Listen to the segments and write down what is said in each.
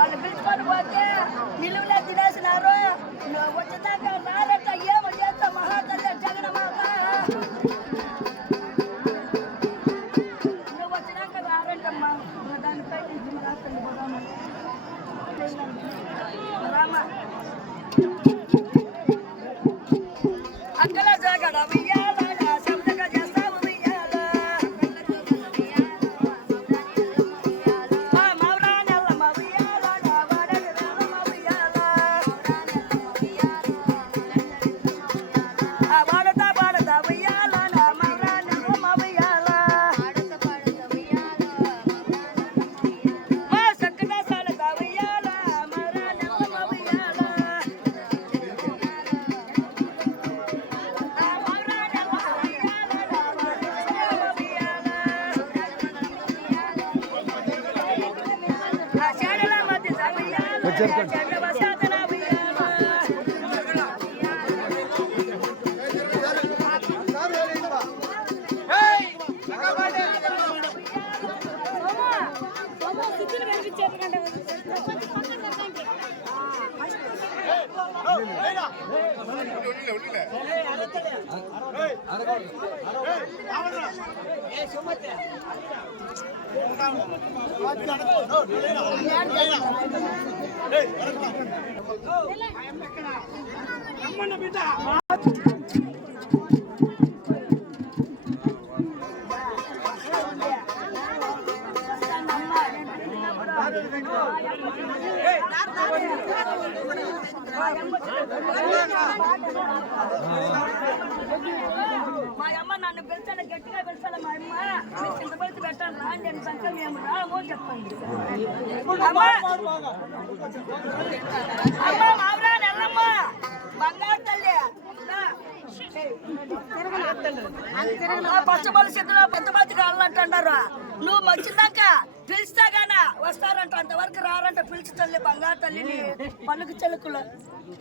వాళ్ళు పిలుచుకొని పోతే నిలువులే తినేసినారు. నువ్వు వచ్చేదాకా రాలట ఏమో చేస్తా మహాతల్లి జగనమాత. నువ్వు వచ్చినాక రారంటమ్మా. దానిపై రాత్రండి పోదామా రామా అక్కల జగడ వియ్యాల శబ్దగా చేస్తావు వియ్యాల. మౌరా నెల్లమ్మ వియ్యాల వాడని నెల్లమ్మ వియ్యాల. వాడతా పాడతా వియ్యాల మౌరా నెల్లమ్మ వియ్యాల. మా చక్కగా సాడతా వియ్యాల మౌరా నెల్లమ్మ వియ్యాల. మా అమ్మ నన్ను పిలిచాను, గట్టిగా పిలిచాను. మా అమ్మ చింతపడితే పెట్టాను రాండి అని సంఖ్య మేము రాము చెప్పండి. అమ్మ మావరా నెల్లమ్మ బంగారు తల్లి పచ్చబలి సిద్ధులు పెద్దబతి కావాలంటారు. నువ్వు వచ్చిందాక పిలిచినా గానా వస్తారంట, అంతవరకు రారంట. పిలిచి తల్లి బంగారు తల్లిని పలుకు చెలుకులు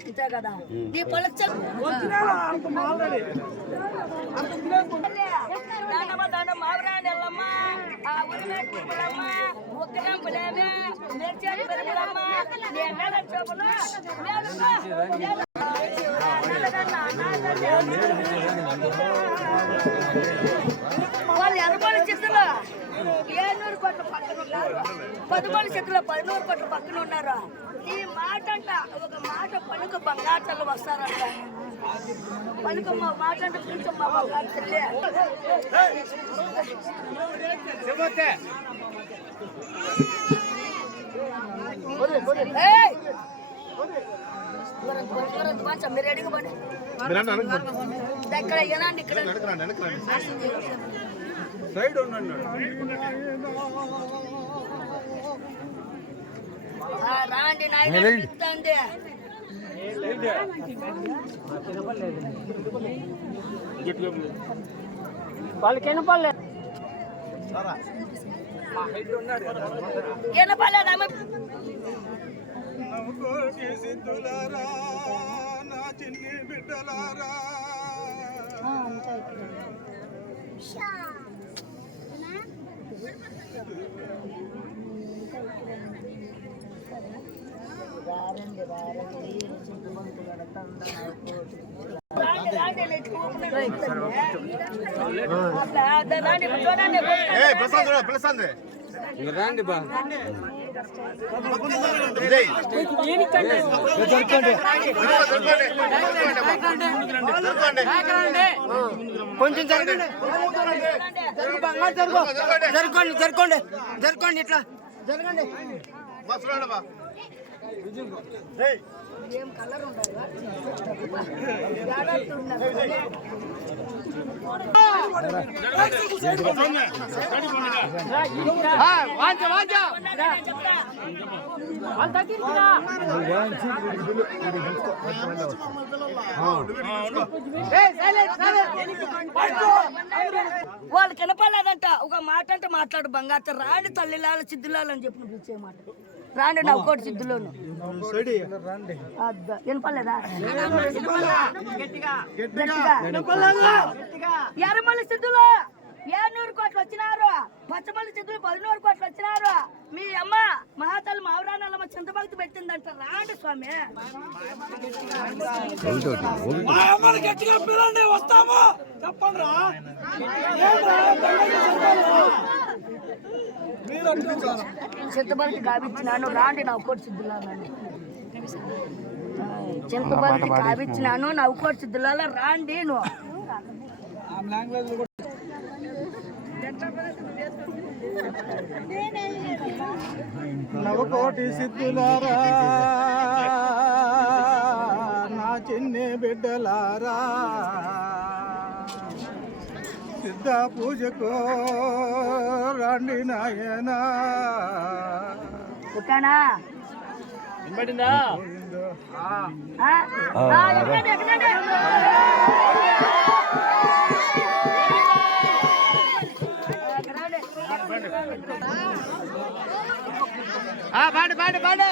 అంతే కదా. నీ పలుకు చెలుకుదానమ్మ దాన మావరా నెల్లమ్మ ఉరిమేటమ్మ ఉక్కరంపులేమే నేర్చేది పెరుగులమ్మ నేను చూపులు వాళ్ళు ఎర్రబడి చిత్తులు 700 కోట్ల పక్కన ఉన్నారు. 10 చిత్తులు 13 కోట్ల పక్కన ఉన్నారు. ఈ మాట అంట ఒక మాట పలుకు బంగారు తల్లి వస్తారంట. పలుకు మాట అంటే పిలిచమ్మా బంగారు తల్లి. మీరు రెడీగా పడి ఇక్కడ ఏనండి ఇక్కడ రాండి నాయన ఇస్తుంది. వాళ్ళకి వినపడలేదు వినపడలేదు. సిద్ధులారా నా చిన్ని బిడ్డలారా రండి బా కొంచెం జరగండి జరగండి జరగండి జరగండి ఇట్లా జరగండి. ఏం కలర్ ఉండాలి వాళ్ళు కనపడలేదంట. ఒక మాట అంటే మాట్లాడు బంగారు రాండి తల్లిలాల సిద్ధులాలు అని చెప్పి పిలిచే మాట రాండి నా ఒక్కోటి సిద్ధులోను వినపడలేదా? ఎర్రమల్లి సిద్ధులు 700 కోట్లు వచ్చినారు. పచ్చమల్లి సిద్ధులు 14 కోట్లు వచ్చినారు. మీ అమ్మ మహాతల్లి మావరానమ్మ చింతప భక్తి పెట్టిందంట రాండి స్వామి. గట్టిగా పిల్లండి వస్తాము చెప్పండి రా చింతబలికి గావిచ్చినాను రాండి నా కోటి సిద్ధులాను. చింతబలికి గావిచ్చినాను నా కోటి సిద్ధులాల రాండి నువ్వు. నవకోటి సిద్ధులారా నా చిన్ని బిడ్డలారా సిద్ధ పూజకు రండి నాయనా. ఓకేనా? వినబడిందా? ఎక్కడండి ఎక్కడండి పాడు పాడు పాడు